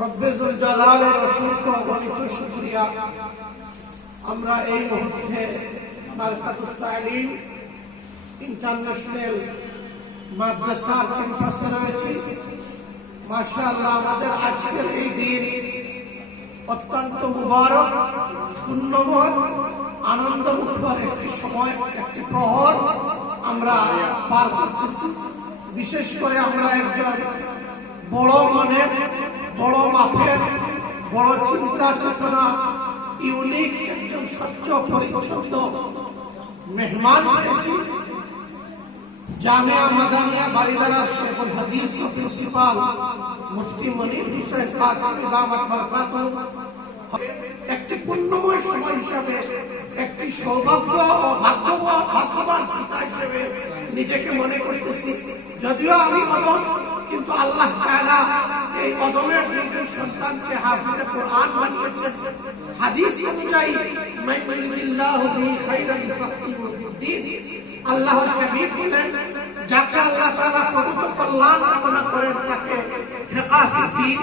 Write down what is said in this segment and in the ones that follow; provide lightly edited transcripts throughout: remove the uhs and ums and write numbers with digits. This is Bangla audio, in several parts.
রব্বুল জালালের অসংখ্য অগণিত শুকরিয়া। আমরা এই মুহূর্তে মারকাতুত তালিম ইন্টারন্যাশনাল মাদ্রাসার ক্যাম্পাসে রয়েছি। মাশাআল্লাহ, আমাদের আজকের এই দিন অত্যন্ত মুবারক, পুণ্যময়, আনন্দমুখর একটি সময়, একটি প্রহর আমরা পার করতেছি। বিশেষ করে আমরা একজন বড় মনের, বড় মাপের, বড় চিন্তা চেতনা, ইউনিক একজন স্বচ্ছ পরিচ্ছন্ন মেহমান হয়েছি। জামিয়া মাদানিয়া বারিদারার শেখুল হাদিস ও প্রিন্সিপাল মুফতি মনির হুসাইন কাসিম দামাত বরকাতুহু একটি পুণ্যময় সময় হিসাবে, একটি সৌভাগ্য ও ভাগ্যবান পিতা হিসেবে নিজেকে মনে করতেছি। যদিও আমি অদম, কিন্তু আল্লাহ তাআলা এই অদমের দুই সন্তানকে হাফিজে কোরআন বানিয়েছেন। হাদিস অনুযায়ী মান ইউরিদিল্লাহু বিহি খাইরান ইউফাক্কিহু ফিদ্দীন, আল্লাহর হাবিব বলেন, যাকে আল্লাহ তাআলা প্রভূত কল্যাণ কামনা করেন তাকে ফিকহ ফিদ্দীন,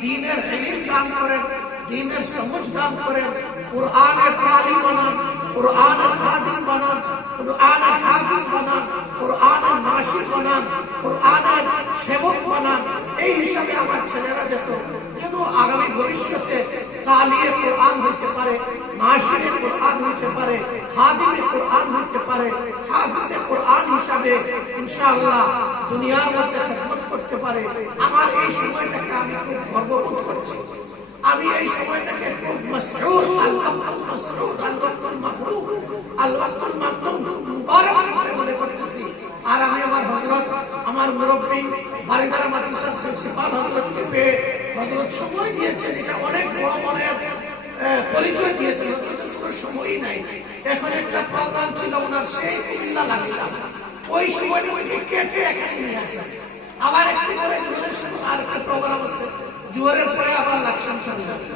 দ্বীনের ইলম দান করেন, দ্বীনের সমঝ দান করেন, কুরআনের তালিম বানান, কুরআনের খাদিম বানান, কুরআনের হাফিজ বানান, কুরআনের নাশির বানান, কুরআনের সেবক বানান। এই হিসাবে আমার ছেলেরা যেন আগামী ভবিষ্যতে তালিয়ে কোরআন হইতে পারে, নাশিরে কোরআন হইতে পারে, খাদিমে কোরআন হইতে পারে, হাফিজে কোরআন হিসাবে ইনশাআল্লাহ দুনিয়ার মধ্যে খেদমত করতে পারে। আমার এই সময়টাকে আমি খুব গর্ববোধ করছি। আমি এই সময়টাকে খুব মাসউদ, আল-ওয়াক্তুল মাবরুক, আল-ওয়াক্তুল মাকতুম, মুবারক সময় মনে করতেছি। আর আমি আমার হযরত, আমার মুরব্বী বারিদারা মাদ্রাসার প্রিন্সিপাল হযরতকে পেয়ে হযরত সময় দিয়েছেন, এটা অনেক বড় মনের পরিচয় দিয়েছেন। কোনো সময়ই নাই। এখন একটা প্রোগ্রাম ছিল ওনার, সেই কুমিল্লা লাগছিলাম, ওই সময়টা কেটে এখানে নিয়ে আসা। আবার একটু পরে জুয়ারের সাথে আর একটা প্রোগ্রাম আছে, জুয়ারের পরে আবার লাকসাম চলে যাবে।